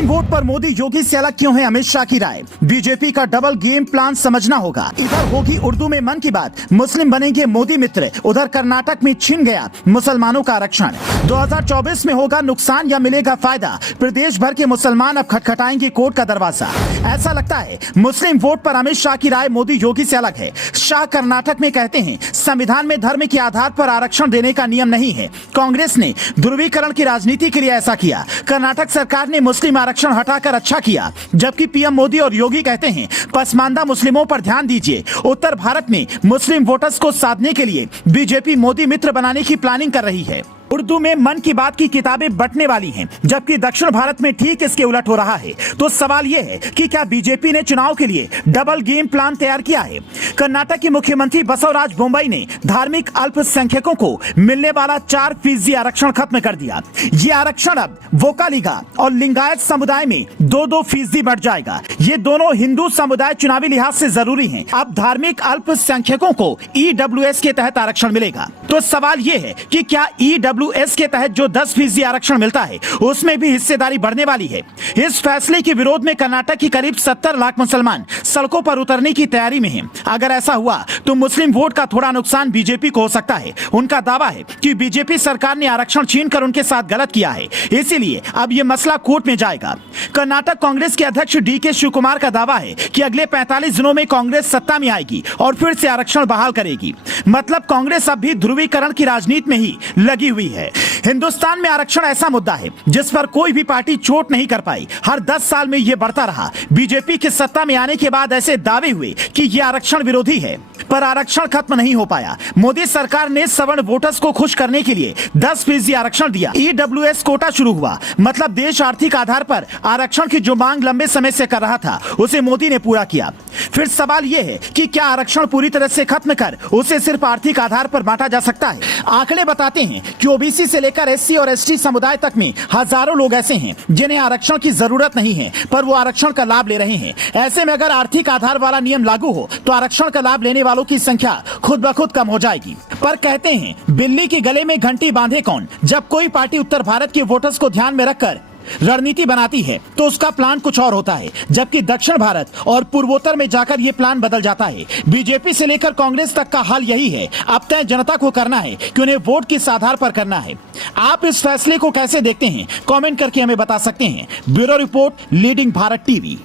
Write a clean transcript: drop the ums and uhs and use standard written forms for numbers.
मुस्लिम vote पर मोदी योगी से अलग क्यों है अमित शाह की राय। बीजेपी का डबल गेम प्लान समझना होगा। इधर होगी उर्दू में मन की बात, मुस्लिम बनेंगे मोदी मित्र। उधर कर्नाटक में छिन गया मुसलमानों का आरक्षण। 2024 में होगा नुकसान या मिलेगा फायदा, प्रदेश भर के मुसलमान अब खटखटाएंगे कोर्ट का दरवाजा। ऐसा लगता है मुस्लिम वोट पर अमित शाह की राय मोदी योगी से अलग है। शाह कर्नाटक में कहते हैं संविधान में धर्म के आधार पर आरक्षण देने का नियम नहीं है। कांग्रेस ने ध्रुवीकरण की राजनीति के लिए ऐसा किया। कर्नाटक सरकार ने मुस्लिम आरक्षण हटाकर अच्छा किया, जबकि पीएम मोदी और योगी कहते हैं पसमानदा मुस्लिमों पर ध्यान दीजिए। उत्तर भारत में मुस्लिम वोटर्स को साधने के लिए बीजेपी मोदी मित्र बनाने की प्लानिंग कर रही है। उर्दू में मन की बात की किताबें बंटने वाली हैं, जबकि दक्षिण भारत में ठीक इसके उलट हो रहा है। तो सवाल यह है कि क्या बीजेपी ने चुनाव के लिए डबल गेम प्लान तैयार किया है। कर्नाटक के मुख्यमंत्री बसवराज बोम्मई ने धार्मिक अल्पसंख्यकों को मिलने वाला 4% आरक्षण खत्म कर दिया। ये आरक्षण अब वोकालिगा और लिंगायत समुदाय में 2-2% बढ़ जाएगा। ये दोनों हिंदू समुदाय चुनावी लिहाज से जरूरी है। अब धार्मिक अल्पसंख्यकों को EWS के तहत आरक्षण मिलेगा। तो सवाल ये है कि क्या EWS के तहत जो 10% आरक्षण मिलता है उसमें भी हिस्सेदारी बढ़ने वाली है। इस फैसले के विरोध में कर्नाटक की करीब 70 लाख मुसलमान सड़कों पर उतरने की तैयारी में हैं। अगर ऐसा हुआ तो मुस्लिम वोट का थोड़ा नुकसान बीजेपी को हो सकता है। उनका दावा है कि बीजेपी सरकार ने आरक्षण छीनकर उनके साथ गलत किया है, इसीलिए अब यह मसला कोर्ट में जाएगा। कर्नाटक कांग्रेस के अध्यक्ष DK शिवकुमार का दावा है कि अगले 45 दिनों में कांग्रेस सत्ता में आएगी और फिर से आरक्षण बहाल करेगी। मतलब कांग्रेस अब भी ध्रुवीकरण की राजनीति में ही लगी हुई है। हिंदुस्तान में आरक्षण ऐसा मुद्दा है जिस पर कोई भी पार्टी चोट नहीं कर पाई। हर 10 साल में यह बढ़ता रहा। बीजेपी के सत्ता में आने के बाद ऐसे दावे हुए कि यह आरक्षण विरोधी है, पर आरक्षण खत्म नहीं हो पाया। मोदी सरकार ने सवर्ण वोटर्स को खुश करने के लिए 10% आरक्षण दिया। EWS कोटा शुरू हुआ, मतलब देश आर्थिक आधार पर आरक्षण की जो मांग लंबे समय से कर रहा था उसे मोदी ने पूरा किया। फिर सवाल यह है कि क्या आरक्षण पूरी तरह से खत्म कर उसे सिर्फ आर्थिक आधार पर बांटा जा सकता है। आंकड़े बताते हैं कि OBC से लेकर SC और ST समुदाय तक में हजारों लोग ऐसे हैं जिन्हें आरक्षण की जरूरत नहीं है, पर वो आरक्षण का लाभ ले रहे हैं। ऐसे में अगर आर्थिक आधार वाला नियम लागू हो तो आरक्षण का लाभ लेने वालों की संख्या खुद ब खुद कम हो जाएगी। पर कहते हैं बिल्ली के गले में घंटी बांधे कौन। जब कोई पार्टी उत्तर भारत के वोटर्स को ध्यान में रखकर रणनीति बनाती है तो उसका प्लान कुछ और होता है, जबकि दक्षिण भारत और पूर्वोत्तर में जाकर यह प्लान बदल जाता है। बीजेपी से लेकर कांग्रेस तक का हाल यही है। अब तय जनता को करना है कि उन्हें वोट किस आधार पर करना है। आप इस फैसले को कैसे देखते हैं, कमेंट करके हमें बता सकते हैं। Bureau report, leading Bharat TV.